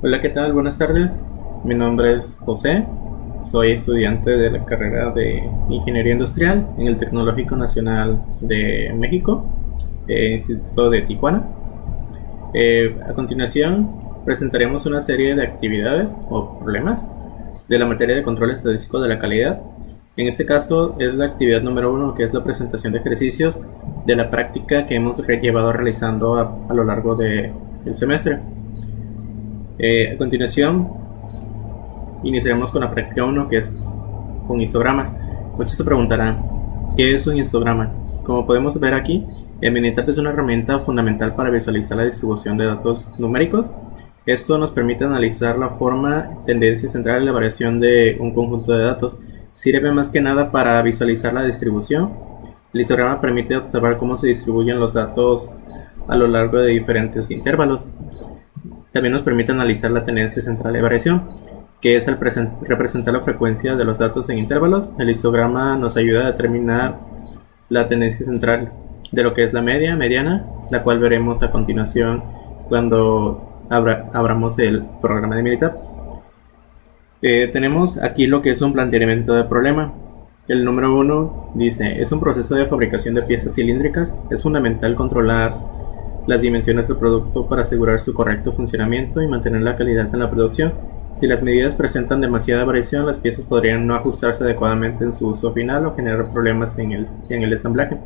Hola, ¿qué tal? Buenas tardes. Mi nombre es José. Soy estudiante de la carrera de Ingeniería Industrial en el Tecnológico Nacional de México, Instituto de Tijuana. A continuación, presentaremos una serie de actividades o problemas de la materia de control estadístico de la calidad. En este caso es la actividad número 1, que es la presentación de ejercicios de la práctica que hemos llevado realizando a lo largo del semestre. A continuación, iniciaremos con la práctica 1, que es con histogramas. Muchos se preguntarán, ¿qué es un histograma? Como podemos ver aquí, el Minitab es una herramienta fundamental para visualizar la distribución de datos numéricos. Esto nos permite analizar la forma, tendencia central y la variación de un conjunto de datos. Sirve más que nada para visualizar la distribución. El histograma permite observar cómo se distribuyen los datos a lo largo de diferentes intervalos. También nos permite analizar la tendencia central de variación, que es al representar la frecuencia de los datos en intervalos. El histograma nos ayuda a determinar la tendencia central de lo que es la media, mediana, la cual veremos a continuación cuando abramos el programa de Minitab. Tenemos aquí lo que es un planteamiento de problema. El número 1 dice: es un proceso de fabricación de piezas cilíndricas. Es fundamental controlar las dimensiones del producto para asegurar su correcto funcionamiento y mantener la calidad en la producción. Si las medidas presentan demasiada variación, las piezas podrían no ajustarse adecuadamente en su uso final o generar problemas en el ensamblaje.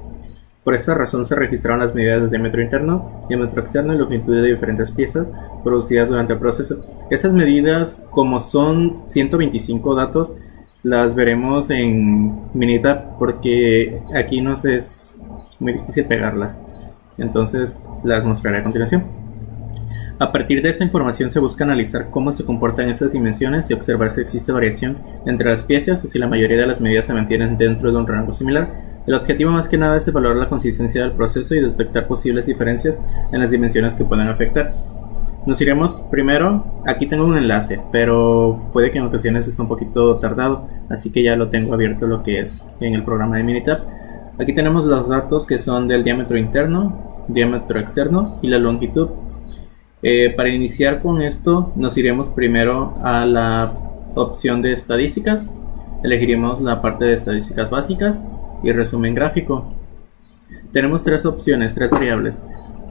Por esta razón se registraron las medidas de diámetro interno, diámetro externo y longitud de diferentes piezas producidas durante el proceso. Estas medidas, como son 125 datos, las veremos en Minitab porque aquí nos es muy difícil pegarlas. Entonces las mostraré a continuación. A partir de esta información se busca analizar cómo se comportan estas dimensiones y observar si existe variación entre las piezas o si la mayoría de las medidas se mantienen dentro de un rango similar. El objetivo más que nada es evaluar la consistencia del proceso y detectar posibles diferencias en las dimensiones que puedan afectar. Nos iremos primero, aquí tengo un enlace, pero puede que en ocasiones esté un poquito tardado, así que ya lo tengo abierto lo que es en el programa de Minitab. Aquí tenemos los datos que son del diámetro interno, diámetro externo y la longitud. Para iniciar con esto nos iremos primero a la opción de estadísticas, elegiremos la parte de estadísticas básicas y resumen gráfico. Tenemos tres opciones, tres variables.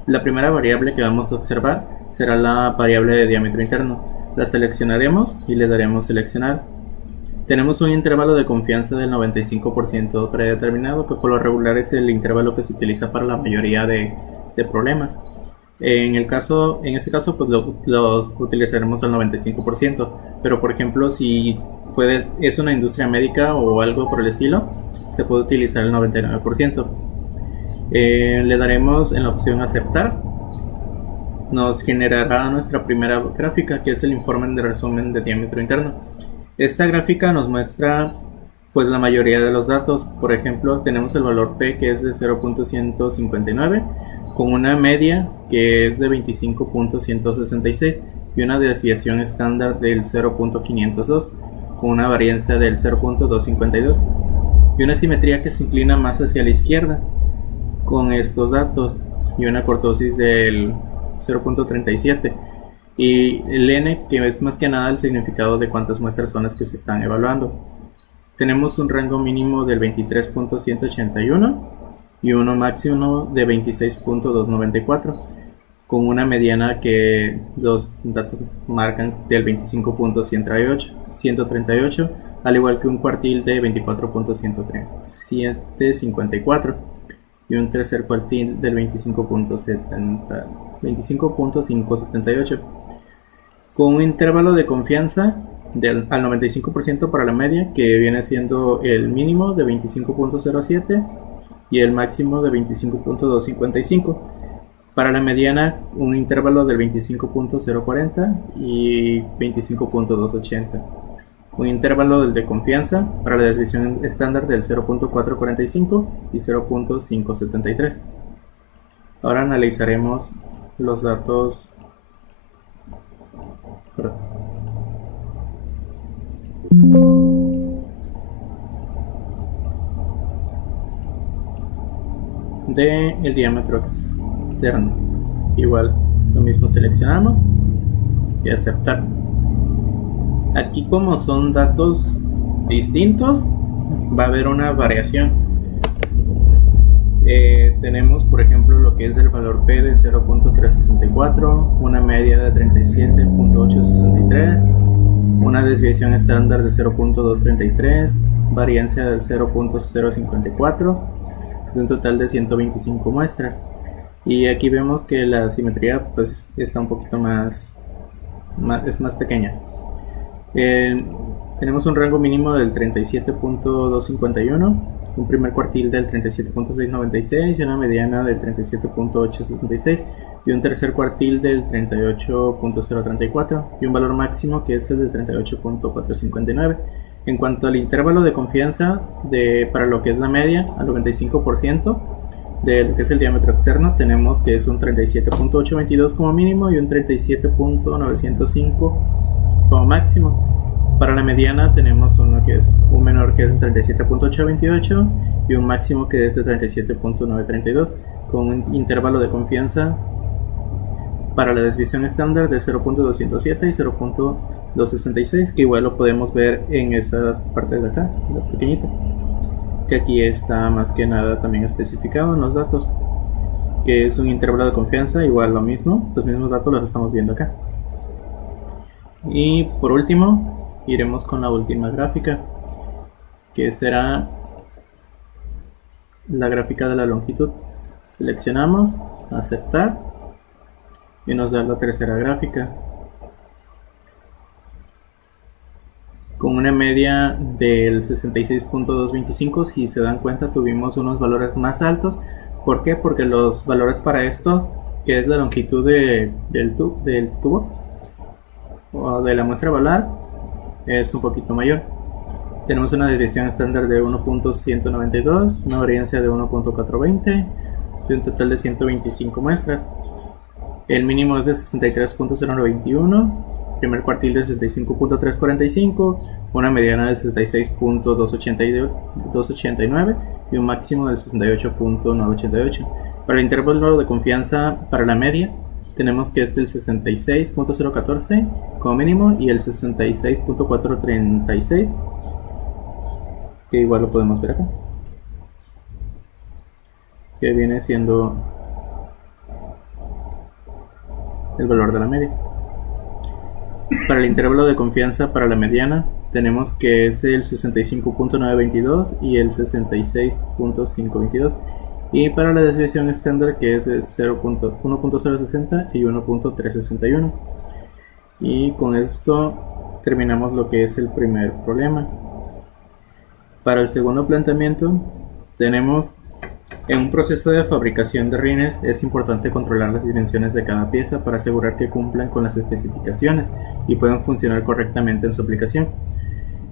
La primera variable que vamos a observar será la variable de diámetro interno. La seleccionaremos y le daremos seleccionar. Tenemos un intervalo de confianza del 95% predeterminado, que por lo regular es el intervalo que se utiliza para la mayoría de problemas. En este caso pues los utilizaremos al 95%, pero por ejemplo si es una industria médica o algo por el estilo, se puede utilizar el 99%. Le daremos en la opción aceptar. Nos generará nuestra primera gráfica, que es el informe de resumen de diámetro interno. Esta gráfica nos muestra pues la mayoría de los datos. Por ejemplo, tenemos el valor P, que es de 0.159, con una media que es de 25.166 y una desviación estándar del 0.502, con una varianza del 0.252 y una simetría que se inclina más hacia la izquierda con estos datos, y una cortosis del 0.37, y el n, que es más que nada el significado de cuántas muestras son las que se están evaluando. Tenemos un rango mínimo del 23.181 y uno máximo de 26.294, con una mediana que los datos marcan del 25.138, al igual que un cuartil de 24.154 y un tercer cuartil del 25.578, con un intervalo de confianza al 95% para la media, que viene siendo el mínimo de 25.07 y el máximo de 25.255. Para la mediana, un intervalo del 25.040 y 25.280. Un intervalo de confianza para la desviación estándar del 0.445 y 0.573. Ahora analizaremos los datos del diámetro externo. Igual lo mismo seleccionamos y aceptar. Aquí, como son datos distintos, va a haber una variación. Tenemos, por ejemplo, lo que es el valor P de 0.364, una media de 37.863, una desviación estándar de 0.233, variancia del 0.054, de un total de 125 muestras. Y aquí vemos que la simetría pues está un poquito es más pequeña. Tenemos un rango mínimo del 37.251, un primer cuartil del 37.696 y una mediana del 37.876 y un tercer cuartil del 38.034 y un valor máximo que es el del 38.459. En cuanto al intervalo de confianza para lo que es la media, al 95% de lo que es el diámetro externo, tenemos que es un 37.822 como mínimo y un 37.905 como máximo. Para la mediana tenemos uno que es un menor que es 37.828 y un máximo que es de 37.932 con un intervalo de confianza para la desviación estándar de 0.207 y 0.266, que igual lo podemos ver en estas partes de acá, la pequeñita, que aquí está más que nada también especificado en los datos, que es un intervalo de confianza, igual lo mismo, los mismos datos los estamos viendo acá. Y por último iremos con la última gráfica, que será la gráfica de la longitud. Seleccionamos aceptar y nos da la tercera gráfica con una media del 66.225. Si se dan cuenta, tuvimos unos valores más altos. ¿Por qué? Porque los valores para esto, que es la longitud del tubo o de la muestra valar, es un poquito mayor. Tenemos una desviación estándar de 1.192, una variancia de 1.420 y un total de 125 muestras. El mínimo es de 63.0921, primer cuartil de 65.345, una mediana de 66.289 y un máximo de 68.988. Para el intervalo de confianza para la media, tenemos que es del 66.014 como mínimo y el 66.436, que igual lo podemos ver acá, que viene siendo el valor de la media. Para el intervalo de confianza para la mediana, tenemos que es el 65.922 y el 66.522. Y para la desviación estándar, que es 1.060 y 1.361. Y con esto terminamos lo que es el primer problema. Para el segundo planteamiento, tenemos: en un proceso de fabricación de rines es importante controlar las dimensiones de cada pieza para asegurar que cumplan con las especificaciones y puedan funcionar correctamente en su aplicación.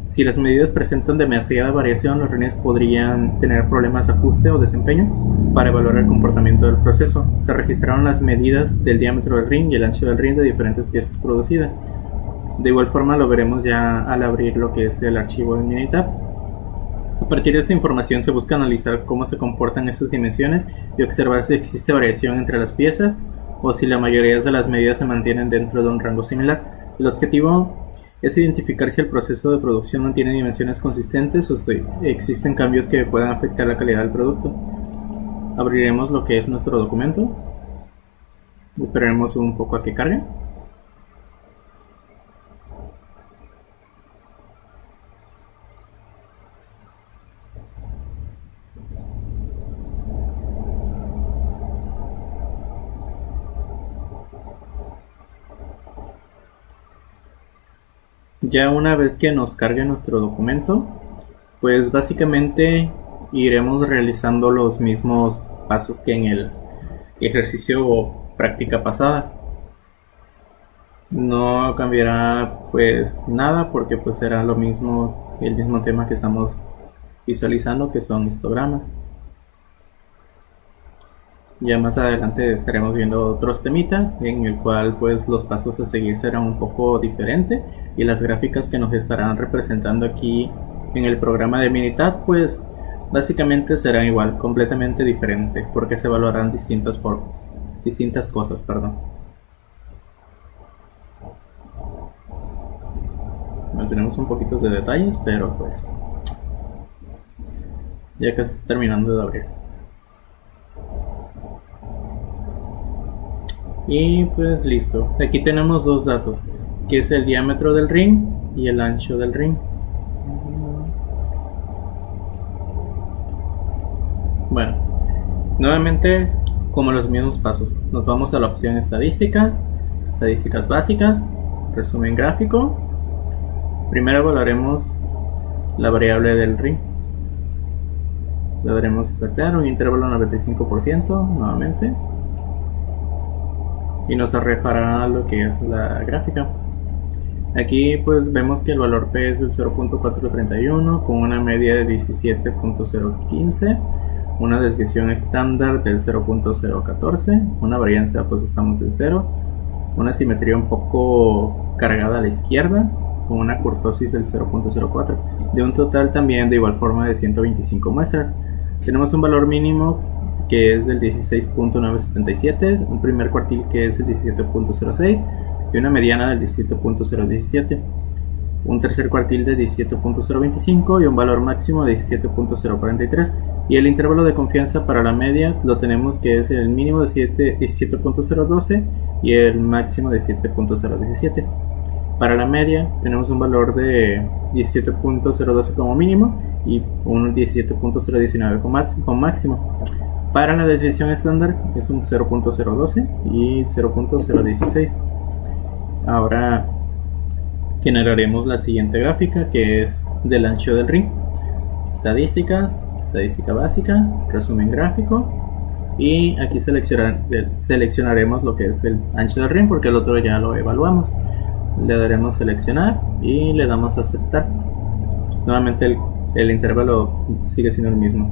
Si las medidas presentan demasiada variación, los rines podrían tener problemas de ajuste o desempeño. Para evaluar el comportamiento del proceso, se registraron las medidas del diámetro del rin y el ancho del rin de diferentes piezas producidas. De igual forma lo veremos ya al abrir lo que es el archivo de Minitab. A partir de esta información se busca analizar cómo se comportan estas dimensiones y observar si existe variación entre las piezas o si la mayoría de las medidas se mantienen dentro de un rango similar. El objetivo es identificar si el proceso de producción mantiene dimensiones consistentes o si existen cambios que puedan afectar la calidad del producto. Abriremos lo que es nuestro documento. Esperaremos un poco a que cargue. Ya una vez que nos cargue nuestro documento, pues básicamente iremos realizando los mismos pasos que en el ejercicio o práctica pasada. No cambiará pues nada, porque pues será lo mismo, el mismo tema que estamos visualizando, que son histogramas. Ya más adelante estaremos viendo otros temitas en el cual pues los pasos a seguir serán un poco diferentes y las gráficas que nos estarán representando aquí en el programa de Minitab pues básicamente serán igual, completamente diferentes, porque se evaluarán distintas cosas, perdón. Bueno, tenemos un poquito de detalles, pero pues ya casi está terminando de abrir. Y pues listo. Aquí tenemos dos datos, que es el diámetro del ring y el ancho del ring. Bueno, nuevamente como los mismos pasos, nos vamos a la opción estadísticas, estadísticas básicas, resumen gráfico. Primero evaluaremos la variable del ring. Deberemos seleccionar un intervalo 95% nuevamente y nos arrojará lo que es la gráfica. Aquí pues vemos que el valor P es del 0.431 con una media de 17.015, una desviación estándar del 0.014, una varianza pues estamos en 0, una simetría un poco cargada a la izquierda con una kurtosis del 0.04, de un total también de igual forma de 125 muestras. Tenemos un valor mínimo que es del 16.977, un primer cuartil que es el 17.06 y una mediana del 17.017, un tercer cuartil de 17.025 y un valor máximo de 17.043. Y el intervalo de confianza para la media lo tenemos que es el mínimo de 17.012 y el máximo de 7.017. Para la media tenemos un valor de 17.012 como mínimo y un 17.019 como máximo. Para la desviación estándar es un 0.012 y 0.016. Ahora generaremos la siguiente gráfica, que es del ancho del ring. Estadísticas, estadística básica, resumen gráfico, y aquí seleccionaremos lo que es el ancho del ring porque el otro ya lo evaluamos. Le daremos seleccionar y le damos a aceptar. Nuevamente el intervalo sigue siendo el mismo.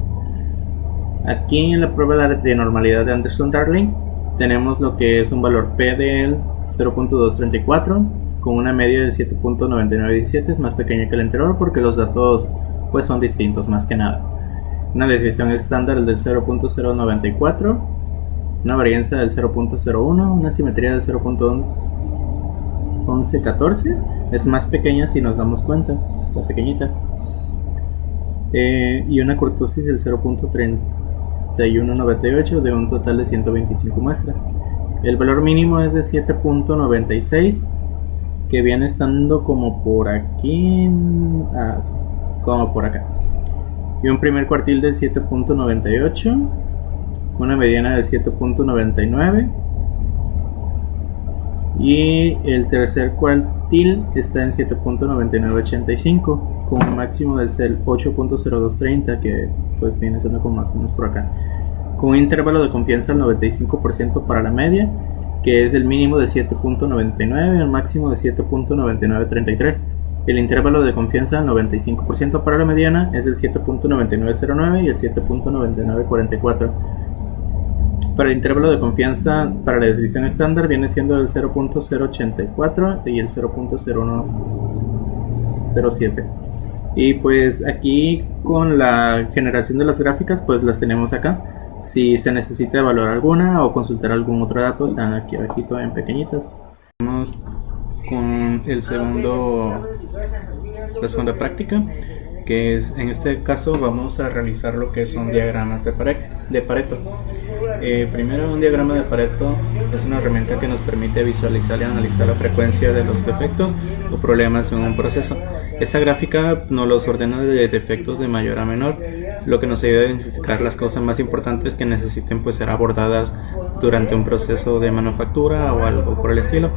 Aquí en la prueba de normalidad de Anderson-Darling tenemos lo que es un valor P del 0.234 con una media de 7.9917, es más pequeña que el anterior porque los datos pues son distintos más que nada. Una desviación estándar del 0.094, una varianza del 0.01, una simetría del 0.1114, es más pequeña si nos damos cuenta, está pequeñita, y una kurtosis del 0.3198 de un total de 125 muestras. El valor mínimo es de 7.96, que viene estando como por aquí, como por acá, y un primer cuartil de 7.98, una mediana de 7.99 y el tercer cuartil está en 7.9985 con un máximo del 8.0230, que pues viene siendo como más o menos por acá, con un intervalo de confianza al 95% para la media, que es el mínimo de 7.99 y el máximo de 7.9933. El intervalo de confianza al 95% para la mediana es el 7.9909 y el 7.9944. Para el intervalo de confianza para la desviación estándar viene siendo el 0.084 y el 0.0107. Y pues aquí con la generación de las gráficas pues las tenemos acá. Si se necesita evaluar alguna o consultar algún otro dato, están aquí abajito en pequeñitas. Vamos con la segunda práctica, que es, en este caso vamos a realizar lo que son diagramas de Pareto. Primero, un diagrama de Pareto es una herramienta que nos permite visualizar y analizar la frecuencia de los defectos o problemas en un proceso. Esta gráfica nos los ordena de defectos de mayor a menor, lo que nos ayuda a identificar las cosas más importantes que necesiten pues ser abordadas durante un proceso de manufactura o algo por el estilo.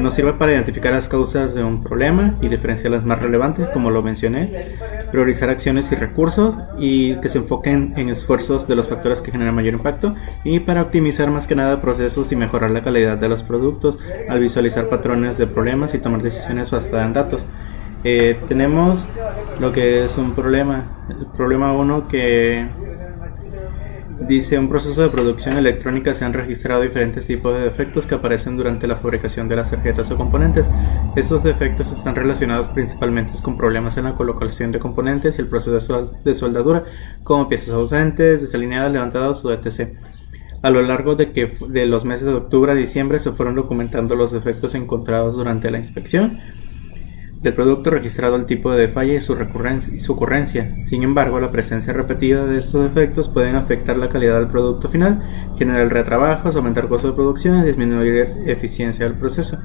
Nos sirve para identificar las causas de un problema y diferenciar las más relevantes, como lo mencioné, priorizar acciones y recursos y que se enfoquen en esfuerzos de los factores que generan mayor impacto, y para optimizar más que nada procesos y mejorar la calidad de los productos al visualizar patrones de problemas y tomar decisiones basadas en datos. Tenemos lo que es un problema, el problema 1, que dice: un proceso de producción electrónica se han registrado diferentes tipos de defectos que aparecen durante la fabricación de las tarjetas o componentes. Estos defectos están relacionados principalmente con problemas en la colocación de componentes y el proceso de soldadura, como piezas ausentes, desalineadas, levantadas o etc. A lo largo de los meses de octubre a diciembre se fueron documentando los defectos encontrados durante la inspección. del producto registrado el tipo de falla y su ocurrencia. Sin embargo, la presencia repetida de estos defectos pueden afectar la calidad del producto final, generar retrabajos, aumentar costos de producción y disminuir eficiencia del proceso.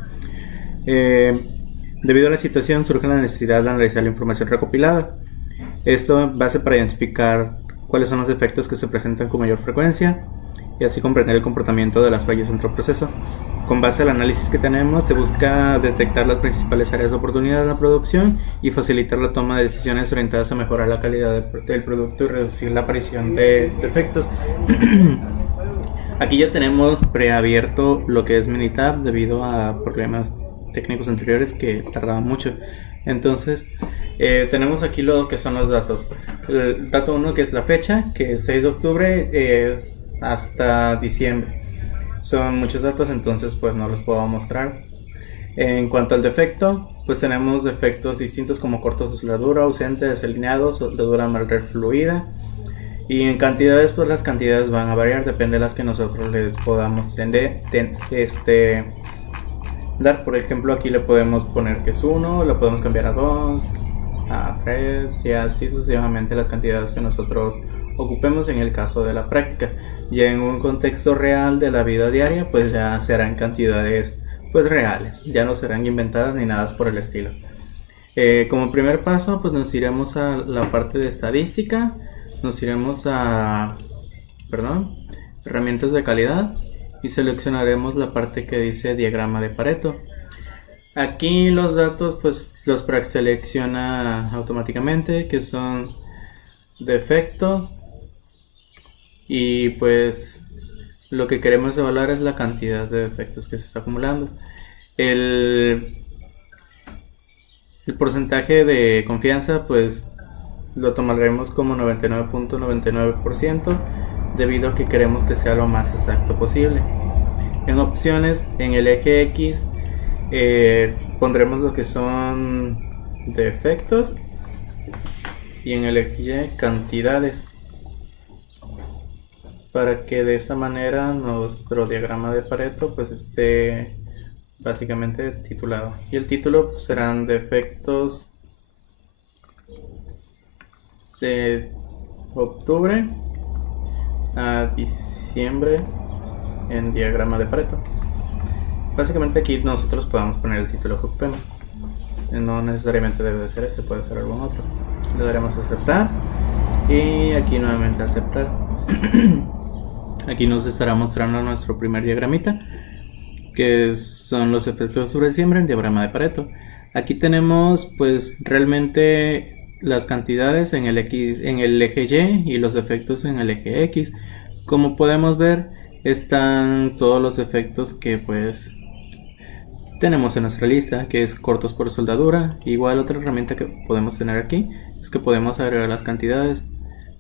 Debido a la situación, surge la necesidad de analizar la información recopilada. Esto base para identificar cuáles son los defectos que se presentan con mayor frecuencia y así comprender el comportamiento de las fallas dentro del proceso. Con base al análisis que tenemos, se busca detectar las principales áreas de oportunidad en la producción y facilitar la toma de decisiones orientadas a mejorar la calidad del producto y reducir la aparición de defectos. Aquí ya tenemos preabierto lo que es Minitab debido a problemas técnicos anteriores que tardaban mucho. Entonces tenemos aquí lo que son los datos. El dato 1, que es la fecha, que es 6 de octubre hasta diciembre. Son muchos datos, entonces pues no los puedo mostrar. En cuanto al defecto, pues tenemos defectos distintos como cortos de soldadura, ausente, desalineado, soldadura mal refluida. Y en cantidades, pues las cantidades van a variar, depende de las que nosotros les podamos dar. Por ejemplo, aquí le podemos poner que es 1, le podemos cambiar a 2, a 3 y así sucesivamente las cantidades que nosotros ocupemos en el caso de la práctica. Ya en un contexto real de la vida diaria, pues ya serán cantidades pues reales, ya no serán inventadas ni nada por el estilo. Como primer paso, pues nos iremos a la parte de estadística, nos iremos a herramientas de calidad y seleccionaremos la parte que dice diagrama de Pareto. Aquí los datos pues los preselecciona automáticamente, que son defectos, y pues lo que queremos evaluar es la cantidad de defectos que se está acumulando. El porcentaje de confianza pues lo tomaremos como 99.99% debido a que queremos que sea lo más exacto posible. En opciones, en el eje X pondremos lo que son defectos y en el eje Y cantidades, para que de esta manera nuestro diagrama de Pareto pues esté básicamente titulado, y el título pues, serán defectos de octubre a diciembre en diagrama de Pareto. Básicamente aquí nosotros podemos poner el título que ocupemos, no necesariamente debe de ser ese, puede ser algún otro. Le daremos a aceptar y aquí nuevamente aceptar. Aquí nos estará mostrando nuestro primer diagramita, que son los efectos sobre siembra en diagrama de Pareto. Aquí tenemos pues realmente las cantidades en el eje Y y los efectos en el eje X. Como podemos ver, están todos los efectos que pues tenemos en nuestra lista, que es cortos por soldadura. Igual otra herramienta que podemos tener aquí es que podemos agregar las cantidades.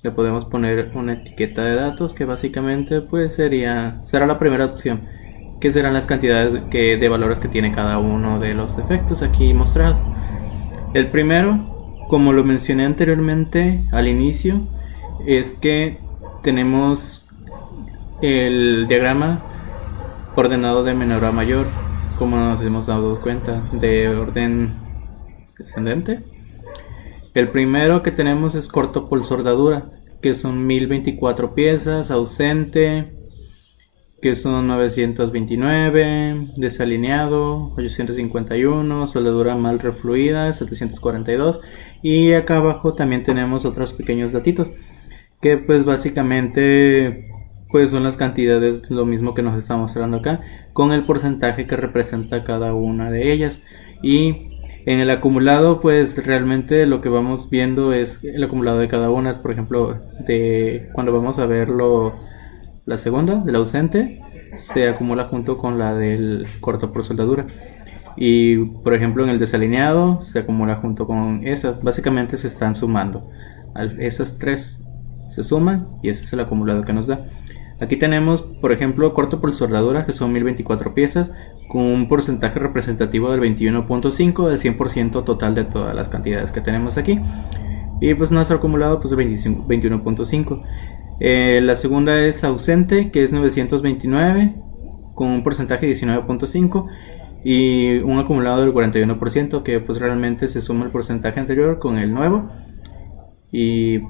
Le podemos poner una etiqueta de datos que básicamente pues será la primera opción, que serán las cantidades de valores que tiene cada uno de los defectos aquí mostrado. El primero, como lo mencioné anteriormente al inicio, es que tenemos el diagrama ordenado de menor a mayor, como nos hemos dado cuenta, de orden descendente. El primero que tenemos es corto por soldadura, que son 1024 piezas, ausente, que son 929, desalineado 851, soldadura mal refluida 742, y acá abajo también tenemos otros pequeños datitos que pues básicamente pues son las cantidades, lo mismo que nos está mostrando acá, con el porcentaje que representa cada una de ellas. Y en el acumulado pues realmente lo que vamos viendo es el acumulado de cada una. Por ejemplo, cuando vamos a verlo, la segunda, del ausente, se acumula junto con la del corto por soldadura. Y por ejemplo en el desalineado se acumula junto con esas. Básicamente se están sumando. Esas tres se suman y ese es el acumulado que nos da. Aquí tenemos, por ejemplo, corto por soldadura, que son 1024 piezas, con un porcentaje representativo del 21.5 del 100% total de todas las cantidades que tenemos aquí. Y pues nuestro acumulado pues es 21.5. La segunda es ausente, que es 929, con un porcentaje de 19.5. y un acumulado del 41%, que pues realmente se suma el porcentaje anterior con el nuevo, y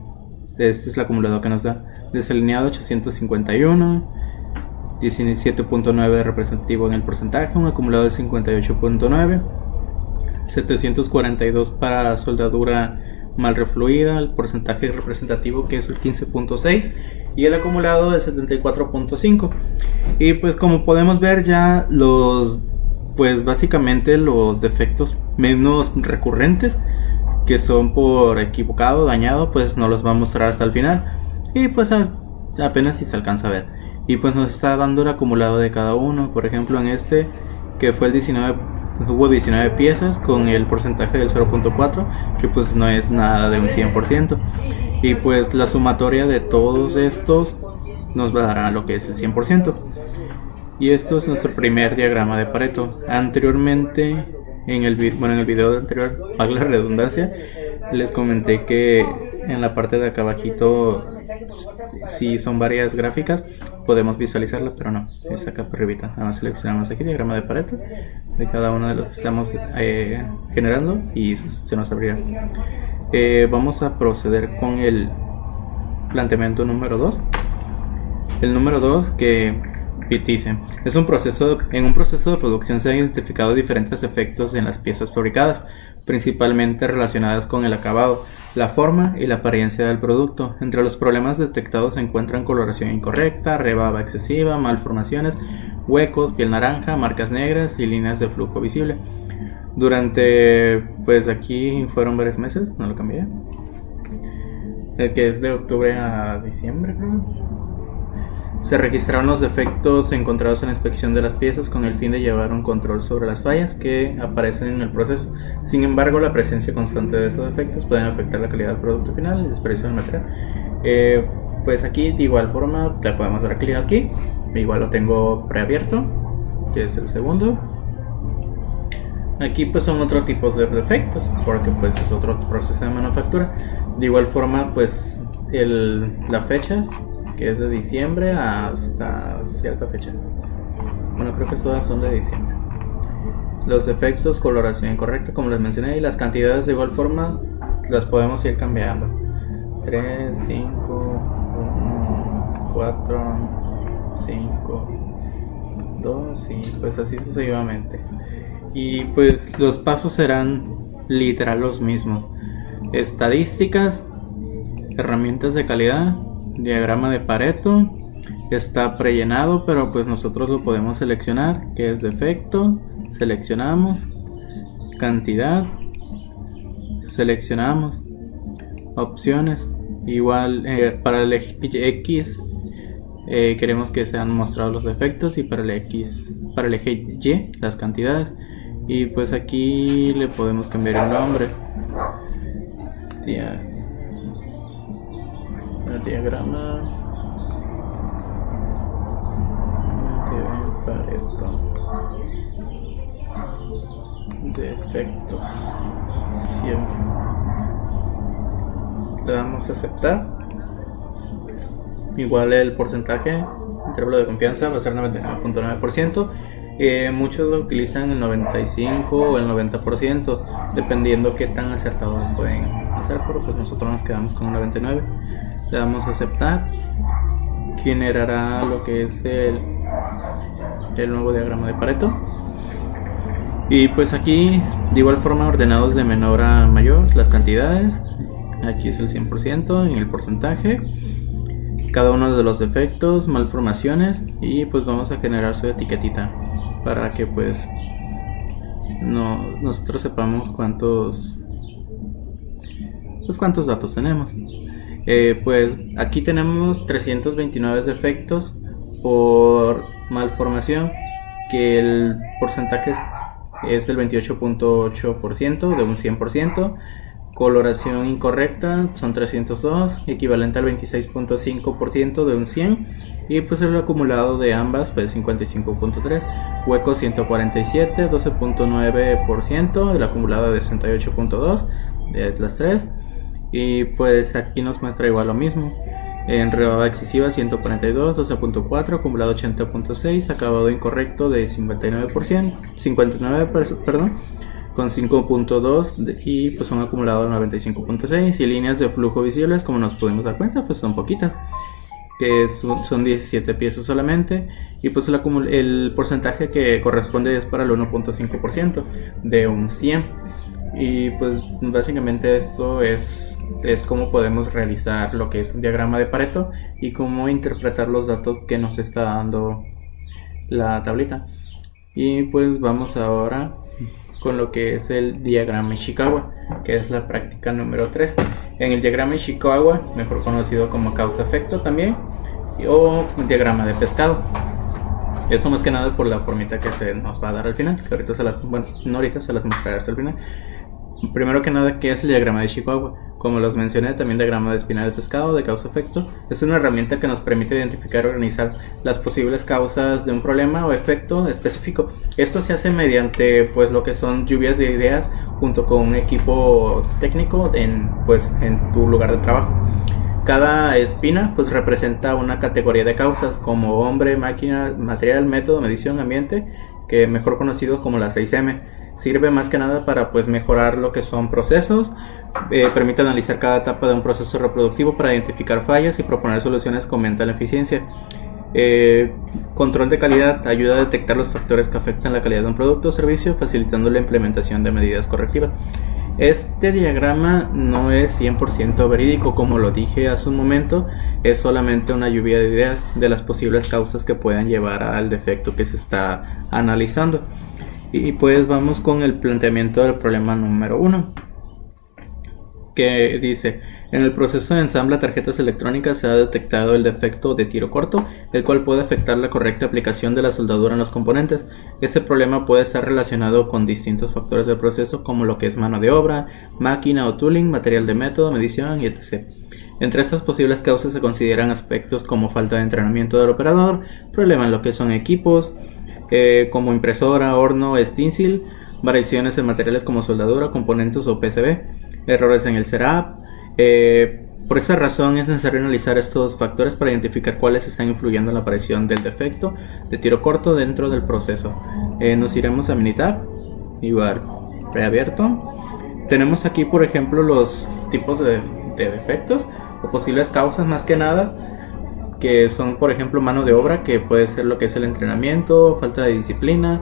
este es el acumulado que nos da. Desalineado 851, 17.9 de representativo en el porcentaje, un acumulado del 58.9, 742 para soldadura mal refluida, el porcentaje representativo que es el 15.6 y el acumulado del 74.5. Y pues como podemos ver ya pues básicamente los defectos menos recurrentes, que son por equivocado, dañado, pues nos los va a mostrar hasta el final, y pues apenas si se alcanza a ver. Y pues nos está dando el acumulado de cada uno. Por ejemplo, en este, que fue el 19, hubo 19 piezas con el porcentaje del 0.4, que pues no es nada de un 100%. Y pues la sumatoria de todos estos nos va a dar lo que es el 100%. Y esto es nuestro primer diagrama de Pareto. Anteriormente, en el video anterior, para la redundancia, les comenté que en la parte de acá abajito, si son varias gráficas, podemos visualizarla, pero no, es acá por arribita. Nada más seleccionamos aquí diagrama de Pareto de cada uno de los que estamos generando y se nos abrirá. Vamos a proceder con el planteamiento número 2. El número 2 que dice: en un proceso de producción se han identificado diferentes efectos en las piezas fabricadas, principalmente relacionadas con el acabado, la forma y la apariencia del producto. Entre los problemas detectados se encuentran coloración incorrecta, rebaba excesiva, malformaciones, huecos, piel naranja, marcas negras y líneas de flujo visible. Durante, pues aquí fueron varios meses, no lo cambié, que es de octubre a diciembre, creo. Se registraron los defectos encontrados en la inspección de las piezas con el fin de llevar un control sobre las fallas que aparecen en el proceso. Sin embargo, la presencia constante de esos defectos pueden afectar la calidad del producto final y el desperdicio del material. Pues aquí de igual forma le podemos dar clic aquí. Igual lo tengo preabierto, que es el segundo. Aquí pues son otros tipos de defectos, porque pues es otro proceso de manufactura. De igual forma pues las fechas, que es de diciembre hasta cierta fecha. Bueno, creo que todas son de diciembre. Los defectos, coloración incorrecta, como les mencioné, y las cantidades de igual forma las podemos ir cambiando. 3, 5, 1, 4, 5, 2 y pues así sucesivamente. Y pues los pasos serán literal los mismos: estadísticas, herramientas de calidad, diagrama de Pareto. Está prellenado, pero pues nosotros lo podemos seleccionar, que es defecto, seleccionamos, cantidad, seleccionamos, opciones, igual para el X queremos que sean mostrados los defectos, y para el eje Y las cantidades. Y pues aquí le podemos cambiar el nombre, diagrama de Pareto, defectos, siempre le damos a aceptar. Igual el porcentaje, intervalo de confianza va a ser 99.9%. Muchos lo utilizan el 95 o el 90%, dependiendo qué tan acertado lo pueden hacer, pero pues nosotros nos quedamos con un 99%. Le damos a aceptar, generará lo que es el nuevo diagrama de Pareto. Y pues aquí de igual forma ordenados de menor a mayor las cantidades. Aquí es el 100% en el porcentaje, cada uno de los defectos, malformaciones, y pues vamos a generar su etiquetita para que pues nosotros sepamos cuántos datos tenemos. Pues aquí tenemos 329 defectos por malformación, que el porcentaje es del 28.8% de un 100%. Coloración incorrecta son 302, equivalente al 26.5% de un 100. Y pues el acumulado de ambas pues 55.3. Hueco 147, 12.9%, el acumulado de 68.2 de las tres. Y pues aquí nos muestra igual lo mismo. En rebaba excesiva 142, 12.4, acumulado 80.6, acabado incorrecto de 59%, perdón, con 5.2 y pues un acumulado de 95.6, y líneas de flujo visibles, como nos podemos dar cuenta, pues son poquitas, que son 17 piezas solamente, y pues el porcentaje que corresponde es para el 1.5% de un 100. Y pues básicamente esto es cómo podemos realizar lo que es un diagrama de Pareto y cómo interpretar los datos que nos está dando la tablita. Y pues vamos ahora con lo que es el diagrama Ishikawa, que es la práctica número 3. En el diagrama Ishikawa, mejor conocido como causa-efecto también, o diagrama de pescado. Eso más que nada por la formita que se nos va a dar al final, que ahorita se las mostraré hasta el final. Primero que nada, ¿qué es el diagrama de Ishikawa? Como los mencioné, también diagrama de espina del pescado, de causa-efecto. Es una herramienta que nos permite identificar y organizar las posibles causas de un problema o efecto específico. Esto se hace mediante pues lo que son lluvias de ideas junto con un equipo técnico en tu lugar de trabajo. Cada espina pues representa una categoría de causas como hombre, máquina, material, método, medición, ambiente, que mejor conocido como las 6M. Sirve más que nada para pues mejorar lo que son procesos, permite analizar cada etapa de un proceso reproductivo para identificar fallas y proponer soluciones con mental eficiencia. Control de calidad ayuda a detectar los factores que afectan la calidad de un producto o servicio, facilitando la implementación de medidas correctivas. Este diagrama no es 100% verídico, como lo dije hace un momento, es solamente una lluvia de ideas de las posibles causas que puedan llevar al defecto que se está analizando. Y pues vamos con el planteamiento del problema número 1, que dice: en el proceso de ensambla de tarjetas electrónicas se ha detectado el defecto de tiro corto, el cual puede afectar la correcta aplicación de la soldadura en los componentes. Este problema puede estar relacionado con distintos factores del proceso, como lo que es mano de obra, máquina o tooling, material de método, medición y etc. Entre estas posibles causas se consideran aspectos como falta de entrenamiento del operador, problema en lo que son equipos, como impresora, horno, stencil, variaciones en materiales como soldadura, componentes o PCB, errores en el setup. Por esa razón es necesario analizar estos factores para identificar cuáles están influyendo en la aparición del defecto de tiro corto dentro del proceso. Nos iremos a Minitab, igual preabierto. Tenemos aquí por ejemplo los tipos de defectos o posibles causas, más que nada, que son por ejemplo mano de obra, que puede ser lo que es el entrenamiento, falta de disciplina;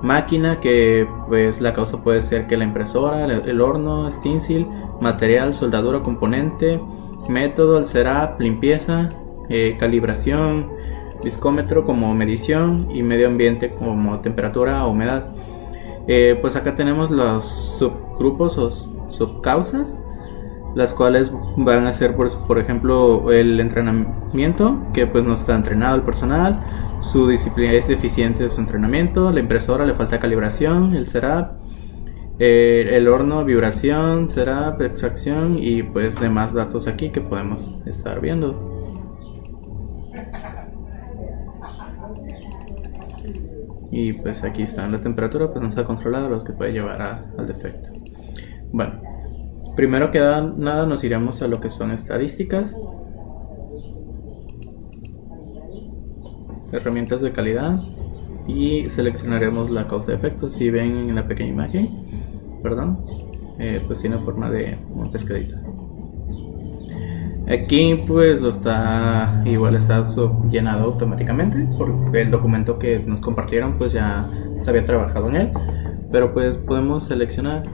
máquina, que pues la causa puede ser que la impresora, el horno, stencil; material, soldadura, componente; método, el setup, limpieza; calibración, discómetro como medición; y medio ambiente como temperatura o humedad. Pues acá tenemos los subgrupos o subcausas, las cuales van a ser por ejemplo el entrenamiento, que pues no está entrenado el personal, su disciplina es deficiente de su entrenamiento; la impresora, le falta calibración; el setup, el horno, vibración, setup, extracción y pues demás datos aquí que podemos estar viendo. Y pues aquí está la temperatura, pues no está controlada, lo que puede llevar al defecto. Bueno, primero que nada nos iremos a lo que son estadísticas, herramientas de calidad, y seleccionaremos la causa de efectos. Si ven en la pequeña imagen, pues tiene forma de un pescadito. Aquí pues está llenado automáticamente porque el documento que nos compartieron pues ya se había trabajado en él, pero pues podemos seleccionar.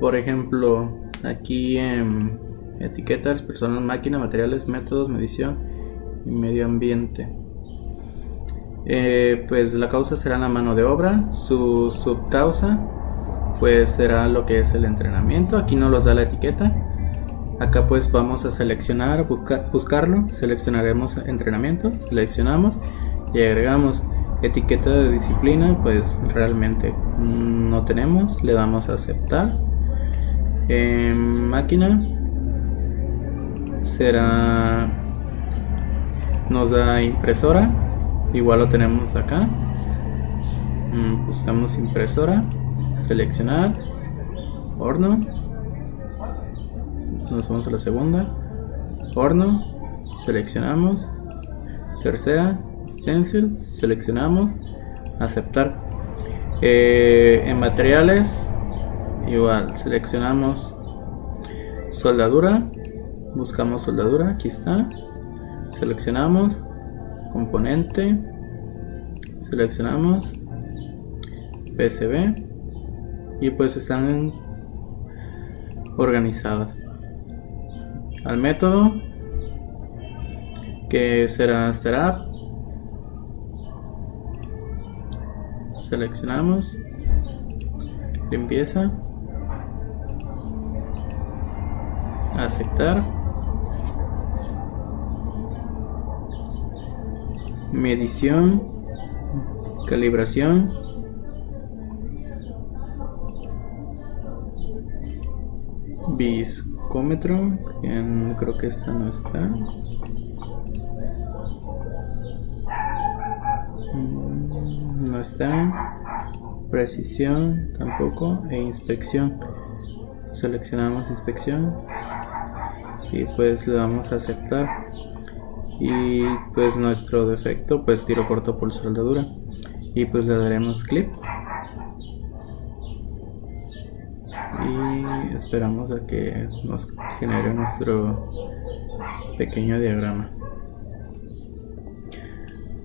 Por ejemplo, aquí en etiquetas, personas, máquina, materiales, métodos, medición y medio ambiente. Pues la causa será la mano de obra, su subcausa pues será lo que es el entrenamiento. Aquí no nos da la etiqueta. Acá pues vamos a seleccionar, buscarlo, seleccionaremos entrenamiento, seleccionamos y agregamos. Etiqueta de disciplina pues realmente no tenemos, le damos a aceptar. Máquina, será, nos da impresora, igual lo tenemos acá. Buscamos impresora, seleccionar, horno, nos vamos a la segunda, horno, seleccionamos, tercera, stencil, seleccionamos, aceptar. En materiales, igual seleccionamos soldadura, buscamos soldadura, aquí está, seleccionamos componente, seleccionamos PCB y pues están organizadas. Al método, que será setup, seleccionamos limpieza, aceptar, medición, calibración, viscómetro, que creo que esta no está, no está, precisión tampoco, e inspección. Seleccionamos inspección y pues le damos a aceptar. Y pues nuestro defecto, pues tiro corto por soldadura, y pues le daremos clip y esperamos a que nos genere nuestro pequeño diagrama.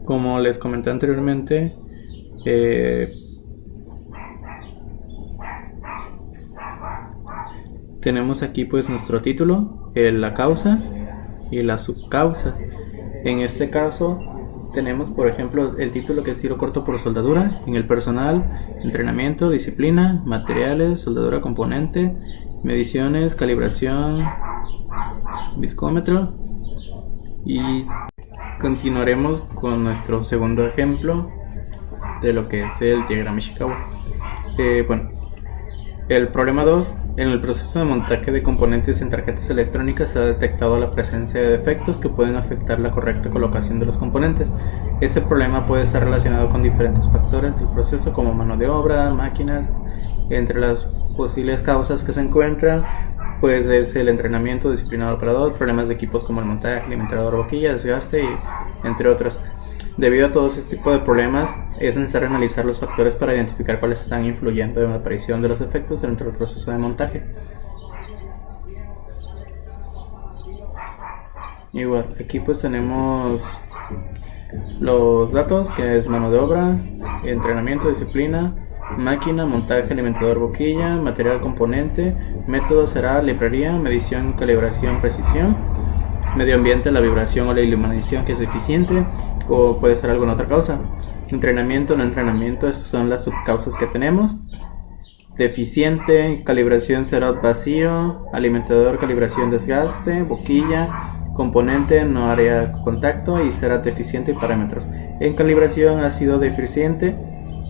Como les comenté anteriormente, tenemos aquí pues nuestro título, la causa y la subcausa. En este caso tenemos, por ejemplo, el título, que es tiro corto por soldadura. En el personal, entrenamiento, disciplina, materiales, soldadura componente, mediciones, calibración, viscómetro. Y continuaremos con nuestro segundo ejemplo de lo que es el diagrama Ishikawa. Bueno, el problema 2. En el proceso de montaje de componentes en tarjetas electrónicas se ha detectado la presencia de defectos que pueden afectar la correcta colocación de los componentes. Este problema puede estar relacionado con diferentes factores del proceso, como mano de obra, máquinas. Entre las posibles causas que se encuentran, pues es el entrenamiento, disciplina del operador, problemas de equipos como el montaje, alimentador, boquilla, desgaste, y entre otros. Debido a todos este tipo de problemas, es necesario analizar los factores para identificar cuáles están influyendo en la aparición de los efectos dentro del proceso de montaje. Igual, aquí pues tenemos los datos, que es mano de obra, entrenamiento, disciplina, máquina, montaje, alimentador, boquilla, material, componente, método será librería, medición, calibración, precisión, medio ambiente, la vibración o la iluminación, que es eficiente, o puede ser alguna otra causa. Entrenamiento, no entrenamiento, esas son las subcausas que tenemos. Deficiente, calibración será vacío, alimentador, calibración, desgaste, boquilla, componente no haría contacto y será deficiente y parámetros. En calibración ha sido deficiente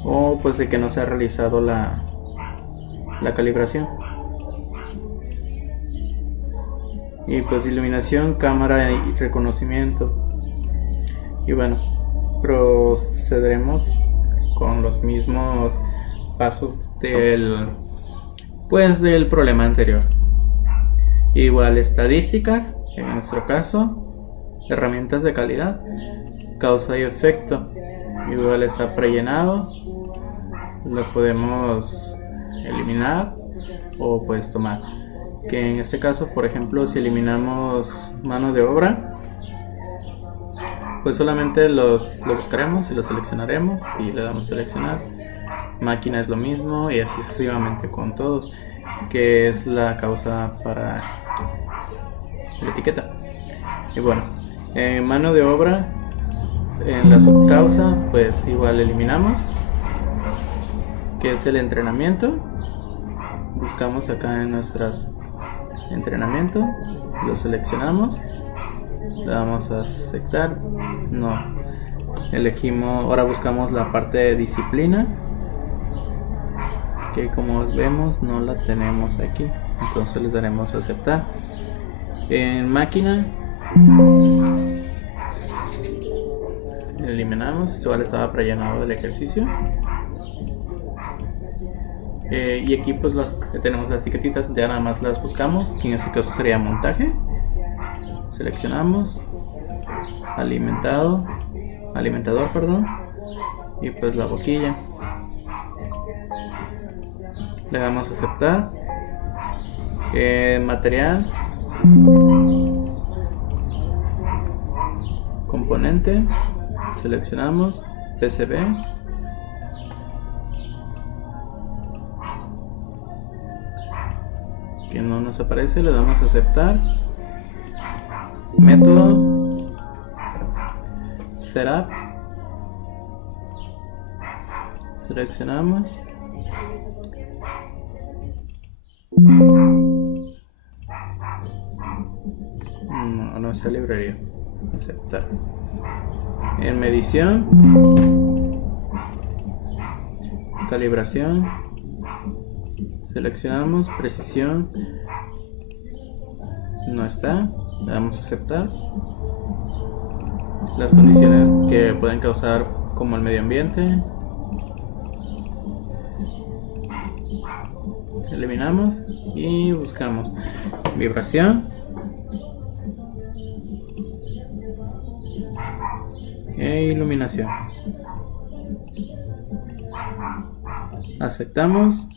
o pues de que no se ha realizado la calibración. Y pues iluminación, cámara y reconocimiento. Y bueno, procederemos con los mismos pasos del problema anterior. Igual estadísticas, en nuestro caso, herramientas de calidad, causa y efecto. Igual está prellenado, lo podemos eliminar o pues tomar. Que en este caso, por ejemplo, si eliminamos mano de obra, pues solamente lo buscaremos y lo seleccionaremos y le damos seleccionar. Máquina es lo mismo y así sucesivamente con todos, que es la causa para la etiqueta. Y bueno, mano de obra, en la subcausa pues igual eliminamos, que es el entrenamiento. Buscamos acá en nuestras entrenamiento, lo seleccionamos, le damos a aceptar, no, elegimos, ahora buscamos la parte de disciplina, que como vemos no la tenemos aquí, entonces le daremos a aceptar. En máquina eliminamos, igual estaba prellenado del ejercicio. Y aquí pues tenemos las etiquetitas, ya nada más las buscamos, que en este caso sería montaje. Seleccionamos alimentador, perdón, y pues la boquilla. Le damos a aceptar. Material, componente, seleccionamos PCB, que no nos aparece, le damos a aceptar. Método, setup, seleccionamos. No es librería, aceptar. En medición, calibración, seleccionamos precisión, no está, le damos a aceptar. Las condiciones que pueden causar, como el medio ambiente, eliminamos y buscamos vibración, e iluminación. Aceptamos.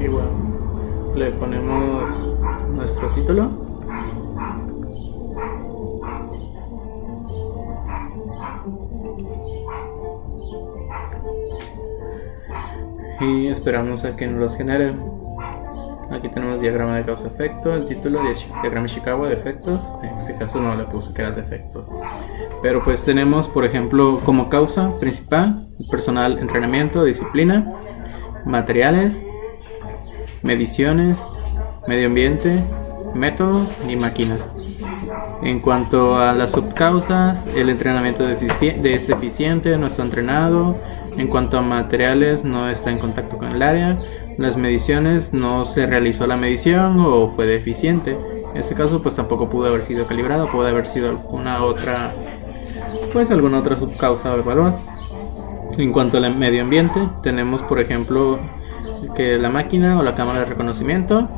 Igual le ponemos nuestro título. Y esperamos a que nos los genere. Aquí tenemos diagrama de causa-efecto, el título de diagrama Ishikawa de efectos. En este caso no le puse que era de efecto. Pero pues tenemos, por ejemplo, como causa principal, personal, entrenamiento, disciplina, materiales, mediciones, medio ambiente, métodos y máquinas. En cuanto a las subcausas, el entrenamiento es deficiente, no está entrenado. En cuanto a materiales, no está en contacto con el área. Las mediciones, no se realizó la medición o fue deficiente. En este caso pues tampoco pudo haber sido calibrado, puede haber sido alguna otra subcausa o valor. En cuanto al medio ambiente, tenemos por ejemplo que la máquina o la cámara de reconocimiento.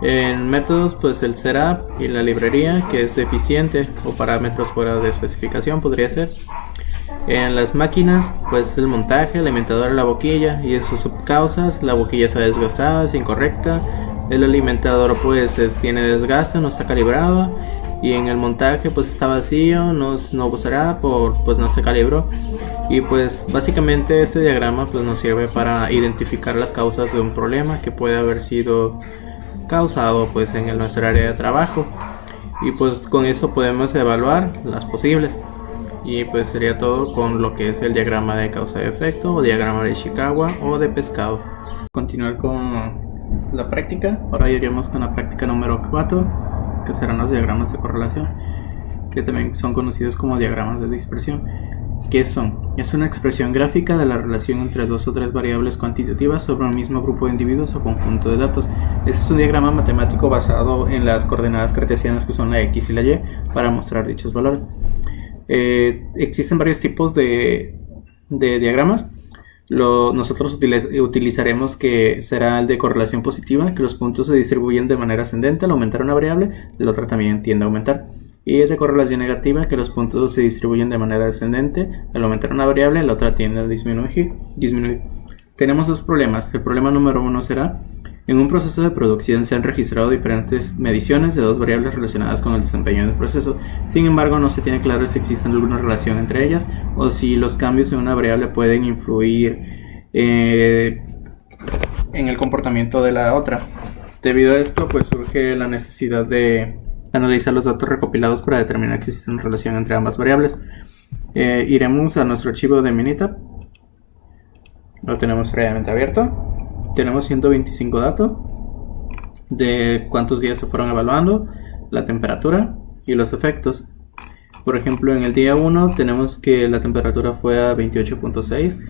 En métodos pues el setup y la librería, que es deficiente o parámetros fuera de especificación podría ser. En las máquinas pues el montaje, el alimentador y la boquilla, y en sus subcausas la boquilla está desgastada, es incorrecta, el alimentador pues tiene desgaste, no está calibrado, y en el montaje pues está vacío, no usará pues no se calibró. Y pues básicamente este diagrama pues nos sirve para identificar las causas de un problema que puede haber sido causado pues en nuestra área de trabajo, y pues con eso podemos evaluar las posibles. Y pues sería todo con lo que es el diagrama de causa y efecto o diagrama de Ishikawa o de pescado. Continuar con la práctica. Ahora iríamos con la práctica número 4, que serán los diagramas de correlación, que también son conocidos como diagramas de dispersión. ¿Qué son? Es una expresión gráfica de la relación entre dos o tres variables cuantitativas sobre un mismo grupo de individuos o conjunto de datos. Este es un diagrama matemático basado en las coordenadas cartesianas, que son la X y la Y, para mostrar dichos valores. Existen varios tipos de diagramas. Nosotros utilizaremos que será el de correlación positiva, que los puntos se distribuyen de manera ascendente al aumentar una variable, la otra también tiende a aumentar. Y el de correlación negativa, que los puntos se distribuyen de manera descendente al aumentar una variable, la otra tiende a disminuir. Tenemos dos problemas. El problema número 1 será: en un proceso de producción se han registrado diferentes mediciones de dos variables relacionadas con el desempeño del proceso. Sin embargo, no se tiene claro si existe alguna relación entre ellas o si los cambios en una variable pueden influir en el comportamiento de la otra. Debido a esto, pues surge la necesidad de analizar los datos recopilados para determinar que existe una relación entre ambas variables. Iremos a nuestro archivo de Minitab. Lo tenemos previamente abierto. Tenemos 125 datos. de cuántos días se fueron evaluando, la temperatura y los efectos. Por ejemplo, en el día 1 tenemos que la temperatura fue a 28.6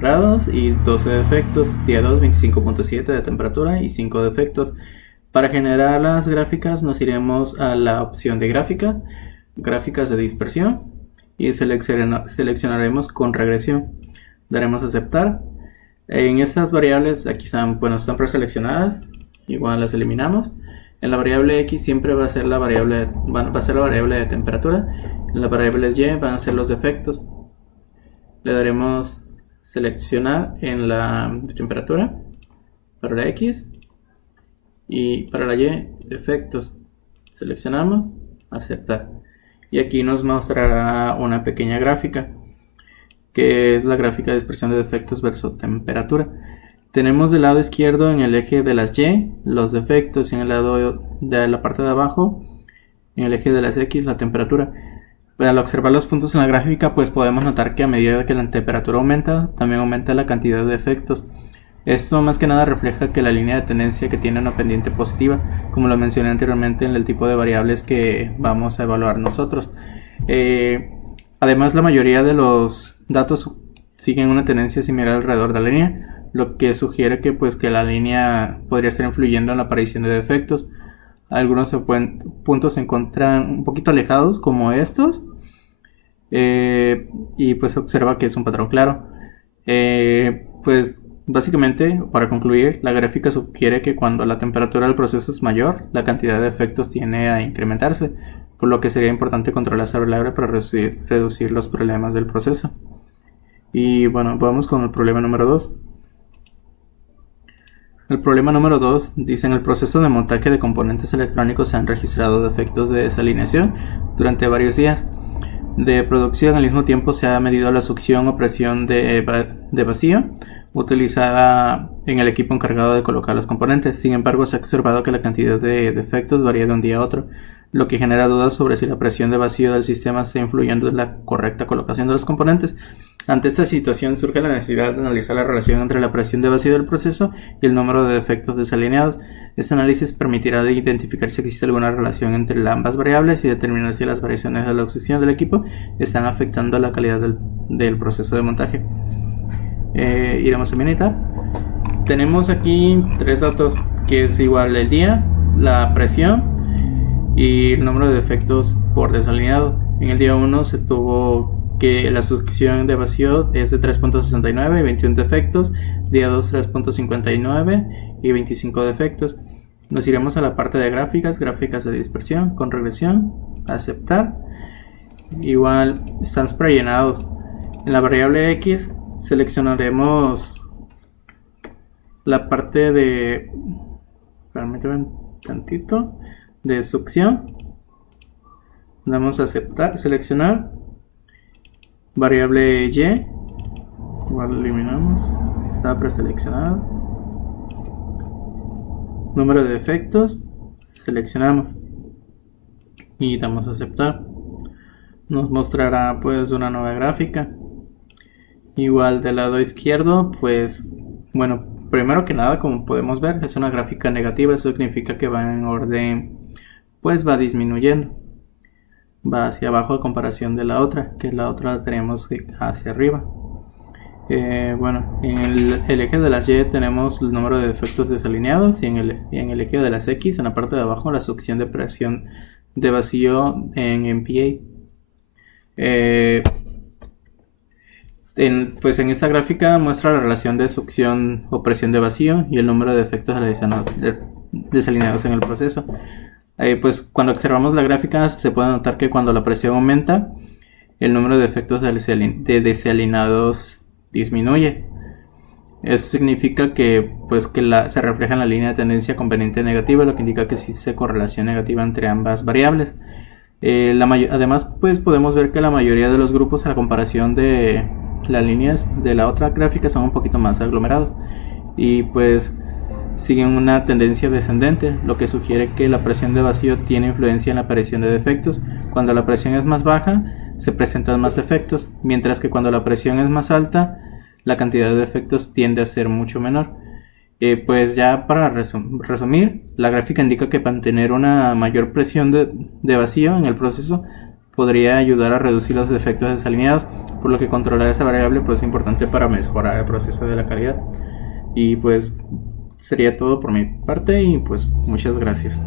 grados y 12 de efectos. Día 2, 25.7 de temperatura y 5 de efectos. Para generar las gráficas nos iremos a la opción de gráficas de dispersión, y seleccionaremos con regresión. Daremos a aceptar. En estas variables aquí están preseleccionadas, igual las eliminamos. En la variable X siempre va a ser la variable de temperatura. En la variable Y van a ser los defectos. Le daremos seleccionar en la temperatura para la X, y para la Y defectos. Seleccionamos, aceptar, y aquí nos mostrará una pequeña gráfica que es la gráfica de dispersión de defectos versus temperatura. Tenemos del lado izquierdo en el eje de las Y los defectos, y en el lado de la parte de abajo en el eje de las X la temperatura. Al observar los puntos en la gráfica, pues podemos notar que a medida que la temperatura aumenta, también aumenta la cantidad de defectos. Esto más que nada refleja que la línea de tendencia que tiene una pendiente positiva, como lo mencioné anteriormente en el tipo de variables que vamos a evaluar nosotros. Además, la mayoría de los datos siguen una tendencia similar alrededor de la línea, lo que sugiere que la línea podría estar influyendo en la aparición de defectos. Algunos puntos se encuentran un poquito alejados, como estos, y pues observa que es un patrón claro. Básicamente, para concluir, la gráfica sugiere que cuando la temperatura del proceso es mayor, la cantidad de efectos tiende a incrementarse, por lo que sería importante controlar esa variable para reducir los problemas del proceso. Y bueno, vamos con el problema número 2. El problema número 2 dice: en el proceso de montaje de componentes electrónicos se han registrado defectos de desalineación durante varios días de producción. Al mismo tiempo se ha medido la succión o presión de vacío utilizada en el equipo encargado de colocar los componentes. Sin embargo, se ha observado que la cantidad de defectos varía de un día a otro, lo que genera dudas sobre si la presión de vacío del sistema está influyendo en la correcta colocación de los componentes. Ante esta situación surge la necesidad de analizar la relación entre la presión de vacío del proceso y el número de defectos desalineados. Este análisis permitirá identificar si existe alguna relación entre ambas variables y determinar si las variaciones de la succión del equipo están afectando la calidad del proceso de montaje. Iremos a Minitab. Tenemos aquí tres datos, que es igual el día, la presión y el número de defectos por desalineado. En el día 1 se tuvo que la succión de vacío es de 3.69 y 21 defectos. Día 2 3.59 y 25 defectos. Nos iremos a la parte de gráficas de dispersión con regresión, aceptar. Igual están prellenados. En la variable X seleccionaremos la parte de, permítanme un tantito, de succión. Damos a aceptar, seleccionar. Variable Y, igual eliminamos, está preseleccionado. Número de defectos, seleccionamos y damos a aceptar. Nos mostrará pues una nueva gráfica. Igual del lado izquierdo, pues bueno, primero que nada, como podemos ver, es una gráfica negativa. Eso significa que va en orden, pues va disminuyendo, va hacia abajo a comparación de la otra, que la otra la tenemos hacia arriba. Bueno, en el eje de las Y tenemos el número de defectos desalineados, y en el eje de las X, en la parte de abajo, la succión de presión de vacío en MPa. Pues en esta gráfica muestra la relación de succión o presión de vacío y el número de defectos desalineados en el proceso. Pues cuando observamos la gráfica se puede notar que cuando la presión aumenta, el número de defectos desalineados disminuye. Eso significa que se refleja en la línea de tendencia conveniente negativa, lo que indica que existe correlación negativa entre ambas variables. Además, pues podemos ver que la mayoría de los grupos, a la comparación de las líneas de la otra gráfica, son un poquito más aglomerados y pues siguen una tendencia descendente, lo que sugiere que la presión de vacío tiene influencia en la aparición de defectos. Cuando la presión es más baja, se presentan más defectos, mientras que cuando la presión es más alta, la cantidad de defectos tiende a ser mucho menor. Pues ya para resumir, la gráfica indica que mantener una mayor presión de vacío en el proceso podría ayudar a reducir los efectos desalineados, por lo que controlar esa variable pues, es importante para mejorar el proceso de la calidad. Y pues sería todo por mi parte y pues muchas gracias.